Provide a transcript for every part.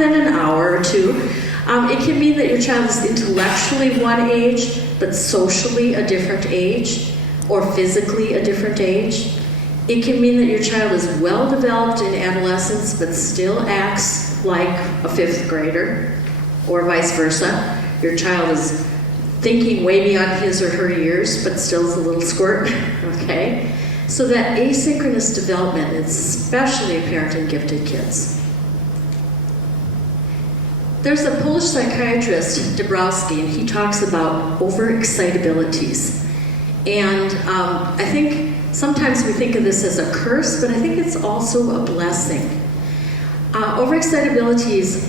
than an hour or two. It can mean that your child is intellectually one age, but socially a different age, or physically a different age. It can mean that your child is well developed in adolescence, but still acts like a 5th grader, or vice versa. Your child is thinking way beyond his or her years, but still is a little squirt, okay? So that asynchronous development is especially apparent in gifted kids. There's a Polish psychiatrist, Dabrowski, and he talks about overexcitabilities. And I think sometimes we think of this as a curse, but I think it's also a blessing. Overexcitabilities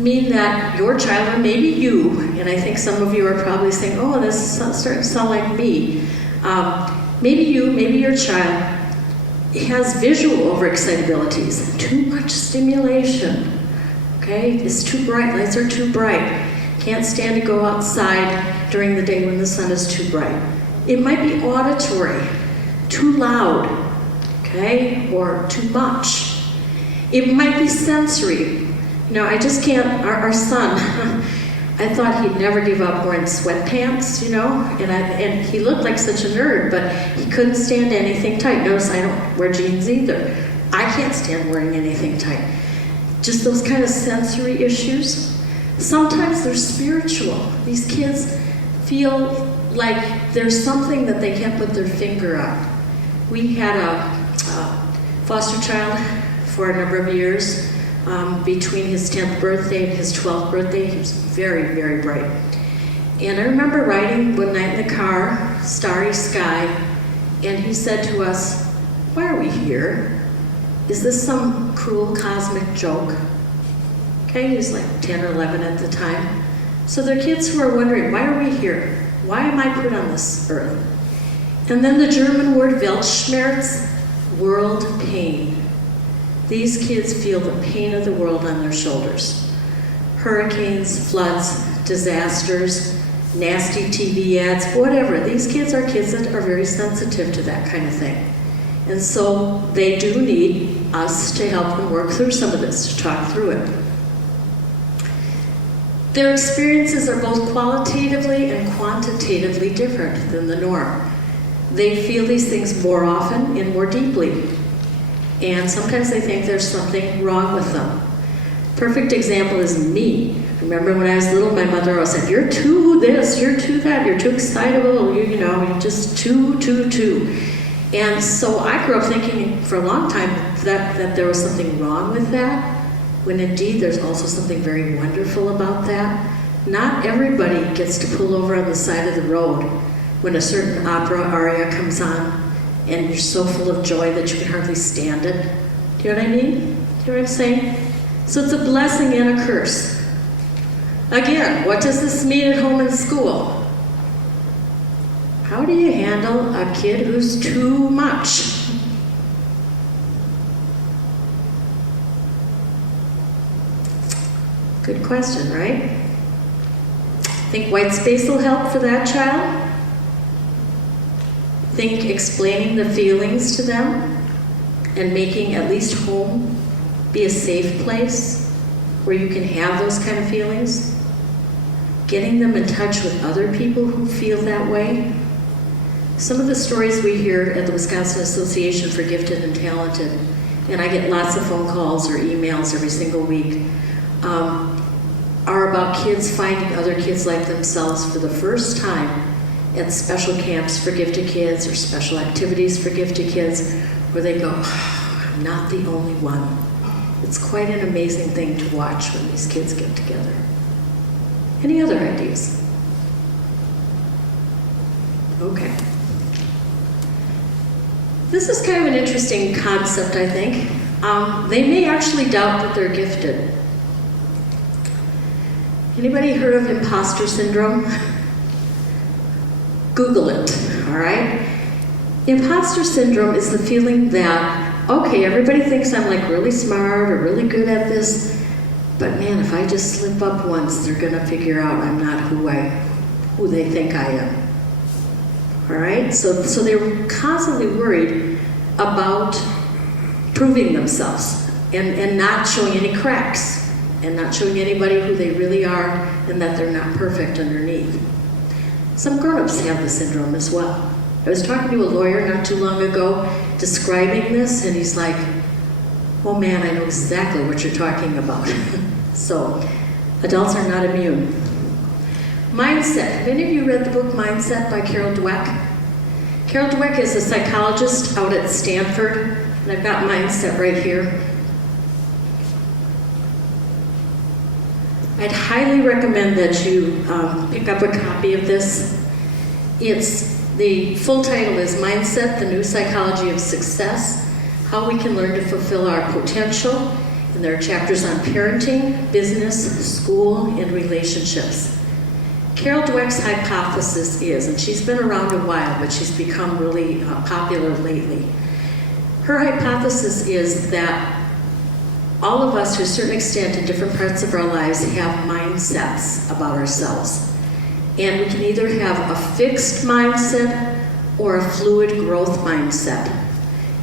mean that your child, or maybe you, and I think some of you are probably saying, oh, this is starting to sound like me. Maybe you, maybe your child has visual overexcitabilities, too much stimulation. Okay, it's too bright, lights are too bright. Can't stand to go outside during the day when the sun is too bright. It might be auditory, too loud, okay, or too much. It might be sensory. You know, I just can't, our son, I thought he'd never give up wearing sweatpants, you know, and he looked like such a nerd, but he couldn't stand anything tight. Notice I don't wear jeans either. I can't stand wearing anything tight. Just those kind of sensory issues. Sometimes they're spiritual. These kids feel like there's something that they can't put their finger on. We had a foster child for a number of years. Between his 10th birthday and his 12th birthday, he was very, very bright. And I remember riding one night in the car, starry sky, and he said to us, "Why are we here? Is this some cruel cosmic joke?" Okay, he was like 10 or 11 at the time. So there are kids who are wondering, why are we here? Why am I put on this earth? And then the German word Weltschmerz, world pain. These kids feel the pain of the world on their shoulders. Hurricanes, floods, disasters, nasty TV ads, whatever. These kids are kids that are very sensitive to that kind of thing. And so they do need us to help them work through some of this, to talk through it. Their experiences are both qualitatively and quantitatively different than the norm. They feel these things more often and more deeply. And sometimes they think there's something wrong with them. Perfect example is me. Remember when I was little, my mother always said, "You're too this, you're too that, you're too excitable, you know, you're just too. And so I grew up thinking for a long time that there was something wrong with that, when indeed there's also something very wonderful about that. Not everybody gets to pull over on the side of the road when a certain opera aria comes on and you're so full of joy that you can hardly stand it. Do you know what I mean? Do you know what I'm saying? So it's a blessing and a curse. Again, what does this mean at home and school? How do you handle a kid who's too much? Good question, right? Think white space will help for that child? Think explaining the feelings to them and making at least home be a safe place where you can have those kind of feelings? Getting them in touch with other people who feel that way? Some of the stories we hear at the Wisconsin Association for Gifted and Talented, and I get lots of phone calls or emails every single week, are about kids finding other kids like themselves for the first time at special camps for gifted kids or special activities for gifted kids, where they go, oh, I'm not the only one. It's quite an amazing thing to watch when these kids get together. Any other ideas? Okay. This is kind of an interesting concept, I think. They may actually doubt that they're gifted. Anybody heard of imposter syndrome? Google it, all right? Imposter syndrome is the feeling that, okay, everybody thinks I'm like really smart or really good at this, but man, if I just slip up once, they're gonna figure out I'm not who they think I am. All right, so they're constantly worried about proving themselves and not showing any cracks. and not showing anybody who they really are and that they're not perfect underneath. Some grown-ups have the syndrome as well. I was talking to a lawyer not too long ago describing this, and he's like, oh man, I know exactly what you're talking about. So, adults are not immune. Mindset. Have any of you read the book Mindset by Carol Dweck? Carol Dweck is a psychologist out at Stanford, and I've got Mindset right here. I'd highly recommend that you pick up a copy of this. The full title is Mindset, the New Psychology of Success, How We Can Learn to Fulfill Our Potential. And there are chapters on parenting, business, school, and relationships. Carol Dweck's hypothesis is, and she's been around a while, but she's become really popular lately. Her hypothesis is that all of us, to a certain extent, in different parts of our lives, have mindsets about ourselves. And we can either have a fixed mindset or a fluid growth mindset.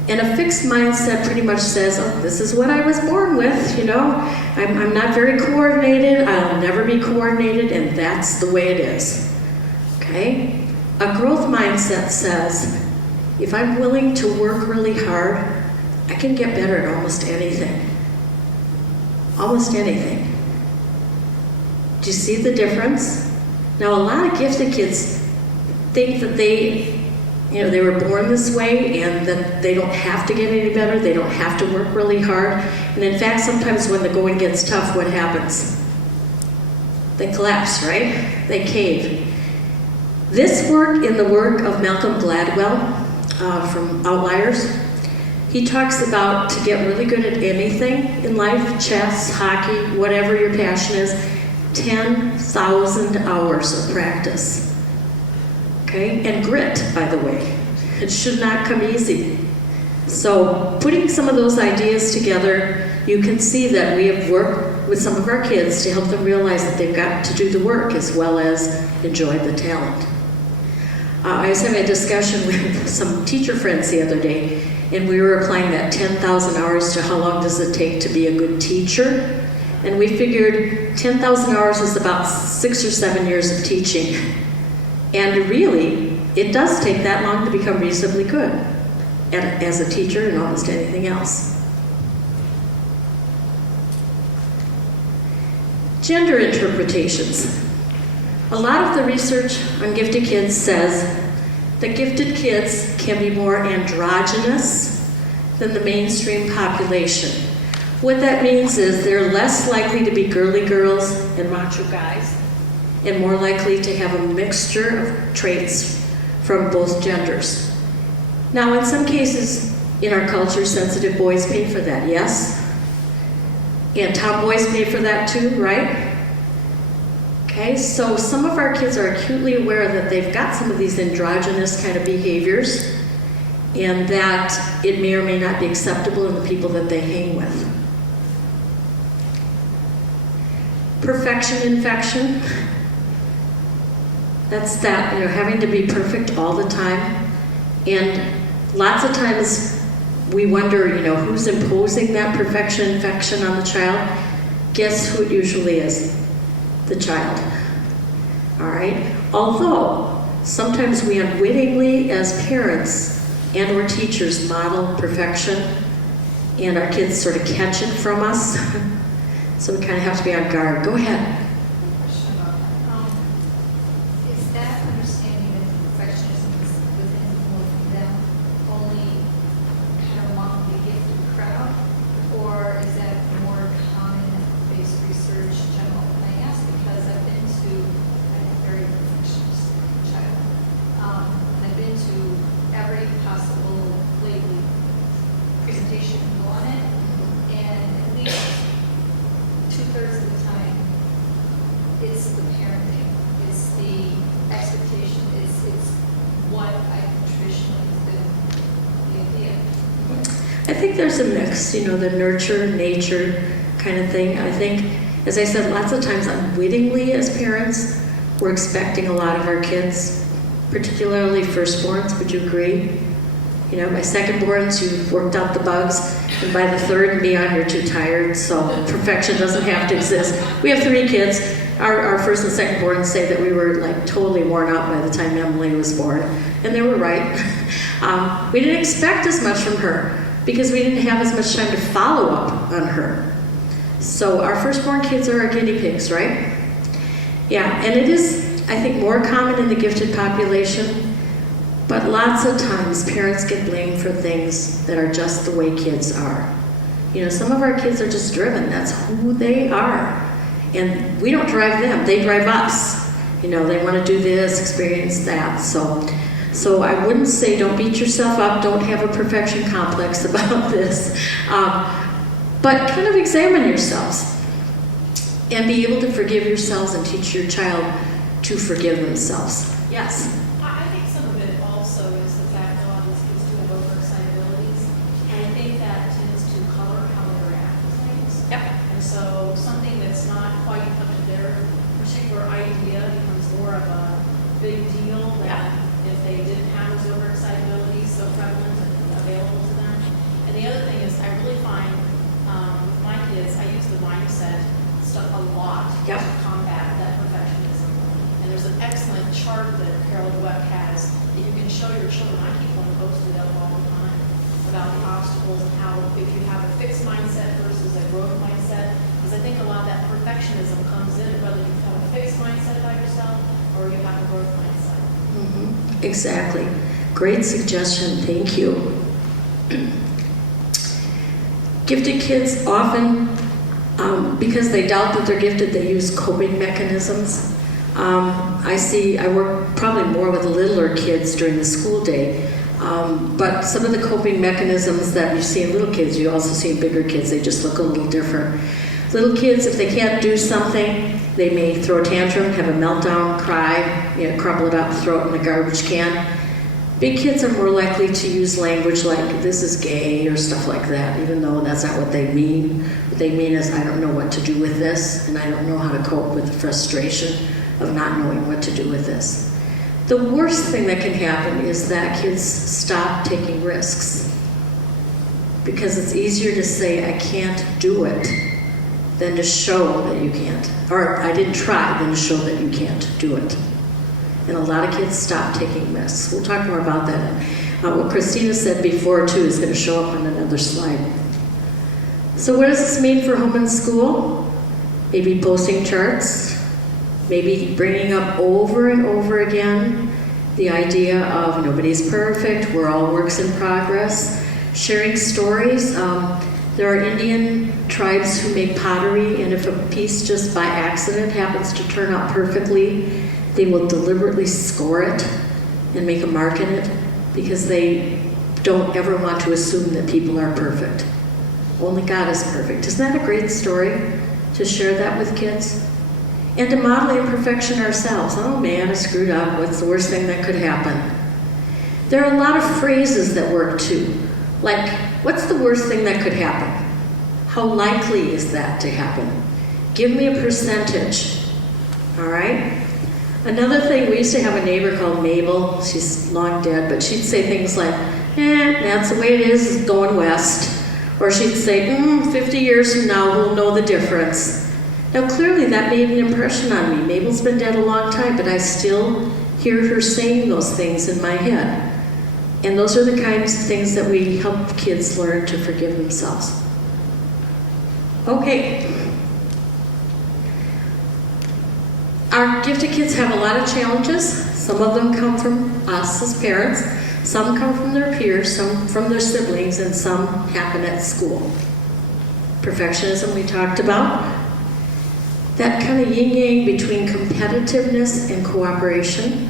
And a fixed mindset pretty much says, oh, this is what I was born with, I'm not very coordinated, I'll never be coordinated, and that's the way it is. Okay? A growth mindset says, if I'm willing to work really hard, I can get better at almost anything. Almost anything. Do you see the difference? Now, a lot of gifted kids think that they were born this way and that they don't have to get any better, they don't have to work really hard. And in fact, sometimes when the going gets tough, what happens? They collapse, right? They cave. This work in the work of Malcolm Gladwell from Outliers, he talks about to get really good at anything in life, chess, hockey, whatever your passion is, 10,000 hours of practice. Okay? And grit, by the way. It should not come easy. So, putting some of those ideas together, you can see that we have worked with some of our kids to help them realize that they've got to do the work as well as enjoy the talent. I was having a discussion with some teacher friends the other day, and we were applying that 10,000 hours to how long does it take to be a good teacher. And we figured 10,000 hours is about 6 or 7 years of teaching. And really, it does take that long to become reasonably good as a teacher and almost anything else. Gender interpretations. A lot of the research on gifted kids says that gifted kids can be more androgynous than the mainstream population. What that means is they're less likely to be girly girls and macho guys, and more likely to have a mixture of traits from both genders. Now, in some cases in our culture, sensitive boys pay for that, yes? And tomboys pay for that too, right? Okay, so some of our kids are acutely aware that they've got some of these androgynous kind of behaviors, and that it may or may not be acceptable in the people that they hang with. Perfection infection. That's that, having to be perfect all the time. And lots of times we wonder, who's imposing that perfection infection on the child? Guess who it usually is? The child. All right? Although, sometimes we unwittingly, as parents and or teachers, model perfection, and our kids sort of catch it from us. So we kind of have to be on guard. Go ahead. Is that understanding that perfectionism is within them only kind of among the gifted crowd, or is that more common-based research in general? And I ask because I'm a very perfectionist child. I've been to every possible label presentation you go on it, and at least 2/3 of the time, it's the parenting, it's the expectation, it's what I traditionally have been the idea. I think there's a mix, the nurture, nature kind of thing. I think, as I said, lots of times unwittingly as parents, we're expecting a lot of our kids, particularly firstborns. Would you agree? You know, my second-borns, you've worked out the bugs, and by the third and beyond, you're too tired, so perfection doesn't have to exist. We have 3 kids. Our first and second-borns say that we were like totally worn out by the time Emily was born, and they were right. We didn't expect as much from her because we didn't have as much time to follow up on her. So our firstborn kids are our guinea pigs, right? Yeah, and it is, I think, more common in the gifted population, but lots of times parents get blamed for things that are just the way kids are. You know, some of our kids are just driven. That's who they are. And we don't drive them, they drive us. You know, they want to do this, experience that. So I wouldn't say don't beat yourself up, don't have a perfection complex about this. But kind of examine yourselves and be able to forgive yourselves and teach your child to forgive themselves. Yes? I think some of it also is the fact that a lot of these kids do have overexcitabilities, and I think that tends to color how they react to things. Yep. And so something that's not quite up to their particular idea becomes more of a big deal than if they didn't have those overexcitabilities so prevalent and available to them. And the other thing is I really find with my kids, I use the mindset stuff a lot Yep. to combat that perfectionism. And there's an excellent chart that Carol Dweck has that you can show your children. I keep one posted up all the time about the obstacles and how if you have a fixed mindset versus a growth mindset, because I think a lot of that perfectionism comes in whether you have a fixed mindset about yourself or you have a growth mindset. Mm-hmm. Exactly. Great suggestion. Thank you. Gifted kids often, because they doubt that they're gifted, they use coping mechanisms. I work probably more with littler kids during the school day, but some of the coping mechanisms that you see in little kids, you also see in bigger kids. They just look a little different. Little kids, if they can't do something, they may throw a tantrum, have a meltdown, cry, crumple it up, throw it in the garbage can. Big kids are more likely to use language like, this is gay, or stuff like that, even though that's not what they mean. What they mean is, I don't know what to do with this, and I don't know how to cope with the frustration of not knowing what to do with this. The worst thing that can happen is that kids stop taking risks. Because it's easier to say, I can't do it, than to show that you can't. Or, I didn't try, than to show that you can't do it. And a lot of kids stop taking risks. We'll talk more about that. What Christina said before, too, is going to show up on another slide. So what does this mean for home and school? Maybe posting charts. Maybe bringing up over and over again the idea of nobody's perfect, we're all works in progress. Sharing stories. There are Indian tribes who make pottery, and if a piece just by accident happens to turn out perfectly, they will deliberately score it and make a mark in it because they don't ever want to assume that people are perfect. Only God is perfect. Isn't that a great story to share that with kids? And to model imperfection ourselves. Oh man, I screwed up. What's the worst thing that could happen? There are a lot of phrases that work too. Like, what's the worst thing that could happen? How likely is that to happen? Give me a percentage. All right? Another thing, we used to have a neighbor called Mabel. She's long dead, but she'd say things like, that's the way it is, it's going west. Or she'd say, 50 years from now, we'll know the difference. Now, clearly that made an impression on me. Mabel's been dead a long time, but I still hear her saying those things in my head. And those are the kinds of things that we help kids learn to forgive themselves. Okay. Our gifted kids have a lot of challenges. Some of them come from us as parents. Some come from their peers, some from their siblings, and some happen at school. Perfectionism we talked about. That kind of yin-yang between competitiveness and cooperation.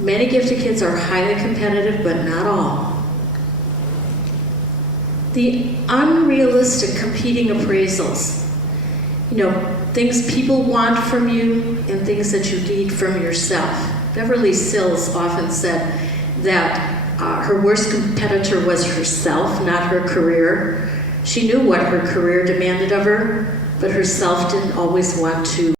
Many gifted kids are highly competitive, but not all. The unrealistic competing appraisals. Things people want from you and things that you need from yourself. Beverly Sills often said that her worst competitor was herself, not her career. She knew what her career demanded of her, but herself didn't always want to